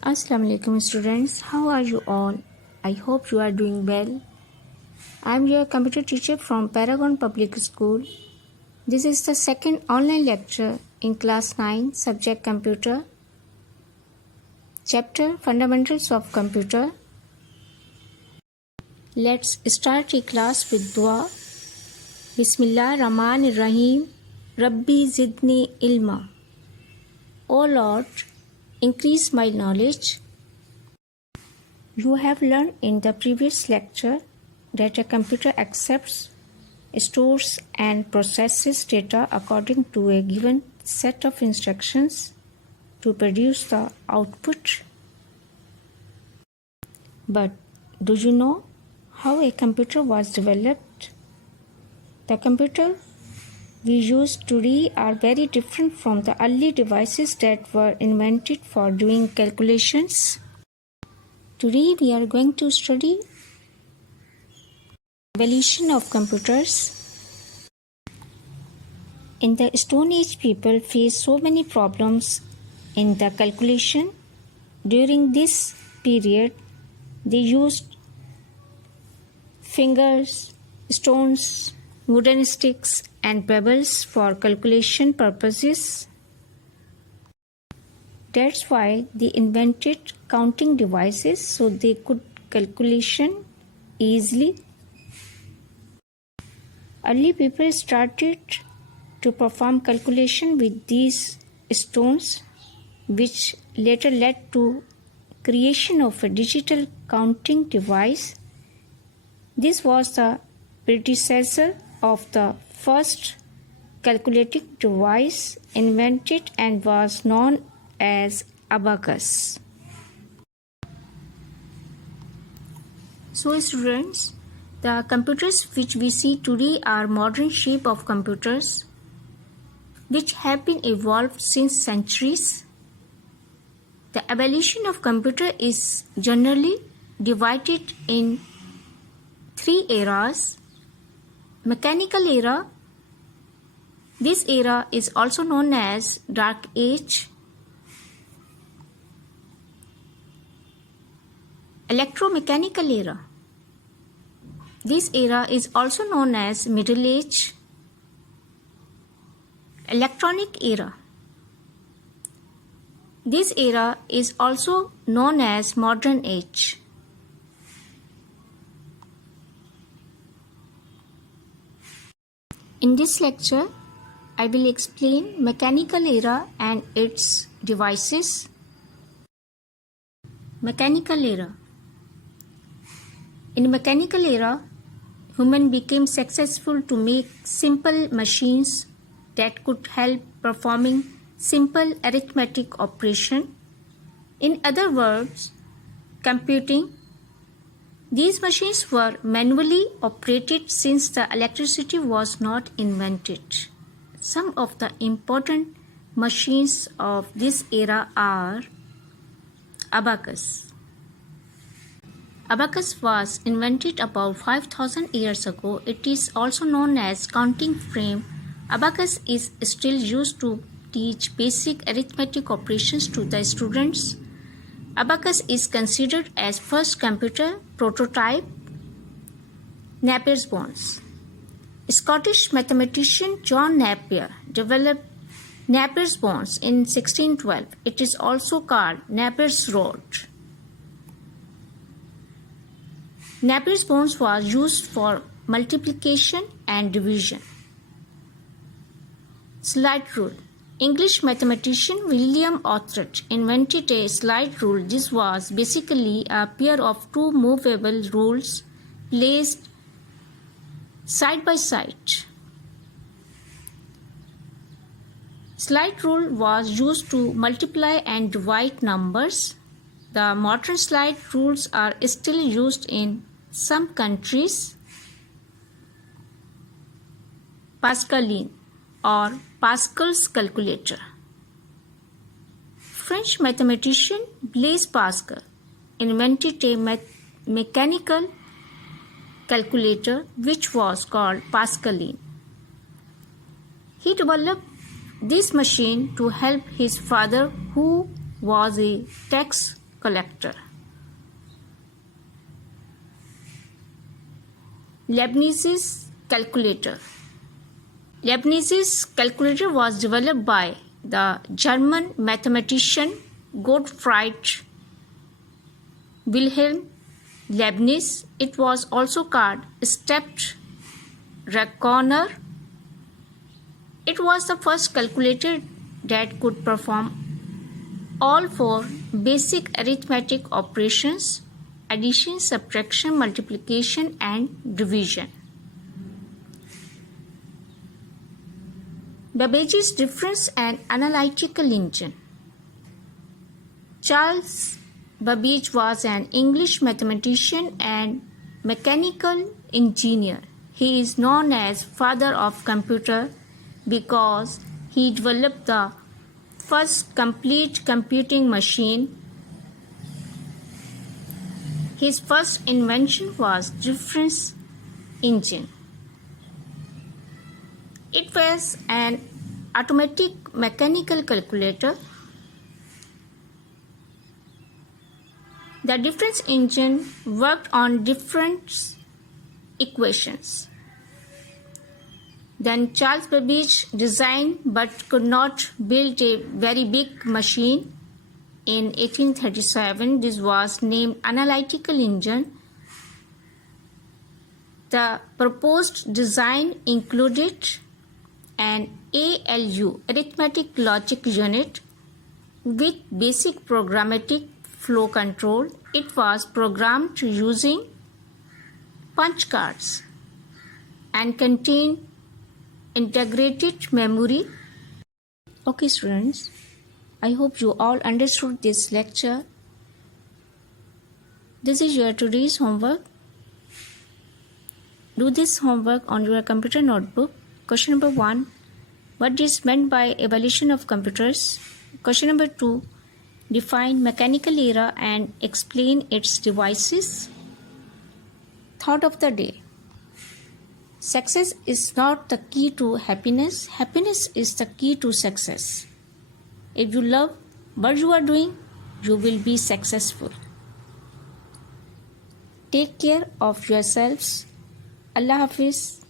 Assalamu alaikum students, how are you all? I hope you are doing well. I am your computer teacher from Paragon Public School. This is the second online lecture in class 9 subject computer, chapter fundamentals of computer. Let's start the class with dua. Bismillah Rahman Rahim. Rabbi Zidni Ilma. O Lord, increase my knowledge. You have learned in the previous lecture that a computer accepts, stores and processes data according to a given set of instructions to produce the output. But do you know how a computer was developed? The computer we use today are very different from the early devices that were invented for doing calculations. Today we are going to study evolution of computers. In the Stone Age, people faced so many problems in the calculation. During this period, they used fingers, stones, wooden sticks and pebbles for calculation purposes. That's why they invented counting devices so they could calculation easily. Early people started to perform calculation with these stones, which later led to creation of a digital counting device. This was the predecessor of the first calculating device invented and was known as abacus. So students, the computers which we see today are modern shape of computers which have been evolved since centuries. The evolution of computer is generally divided in three eras. Mechanical era. This era is also known as Dark Age. Electromechanical era. This era is also known as Middle Age. Electronic era. This era is also known as Modern Age. In this lecture, I will explain mechanical era and its devices. Mechanical era. In mechanical era, humans became successful to make simple machines that could help performing simple arithmetic operation. In other words, computing. These machines were manually operated since the electricity was not invented. Some of the important machines of this era are abacus. Abacus was invented about 5,000 years ago. It is also known as counting frame. Abacus is still used to teach basic arithmetic operations to the students. Abacus is considered as first computer prototype. Napier's bonds. Scottish mathematician John Napier developed Napier's bonds in 1612. It is also called Napier's rod. Napier's bonds was used for multiplication and division. Slide rule. English mathematician William Oughtred invented a slide rule. This was basically a pair of two movable rules placed side by side. Slide rule was used to multiply and divide numbers. The modern slide rules are still used in some countries. Pascaline or Pascal's calculator. French mathematician Blaise Pascal invented a mechanical calculator which was called Pascaline. He developed this machine to help his father, who was a tax collector. Leibniz's calculator. Leibniz's calculator was developed by the German mathematician Gottfried Wilhelm Leibniz. It was also called stepped reckoner. It was the first calculator that could perform all four basic arithmetic operations: addition, subtraction, multiplication, and division. Babbage's difference and analytical engine. Charles Babbage was an English mathematician and mechanical engineer. He is known as father of computer because he developed the first complete computing machine. His first invention was difference engine. It was an automatic mechanical calculator. The difference engine worked on different equations. Then Charles Babbage designed but could not build a very big machine. In 1837, this was named analytical engine. The proposed design included an ALU, arithmetic logic unit, with basic programmatic flow control. It was programmed using punch cards and contained integrated memory. Okay students, I hope you all understood this lecture. This is your today's homework. Do this homework on your computer notebook. Question number 1. What is meant by evolution of computers? Question number 2. Define mechanical era and explain its devices. Thought of the day. Success is not the key to happiness. Happiness is the key to success. If you love what you are doing, you will be successful. Take care of yourselves. Allah Hafiz.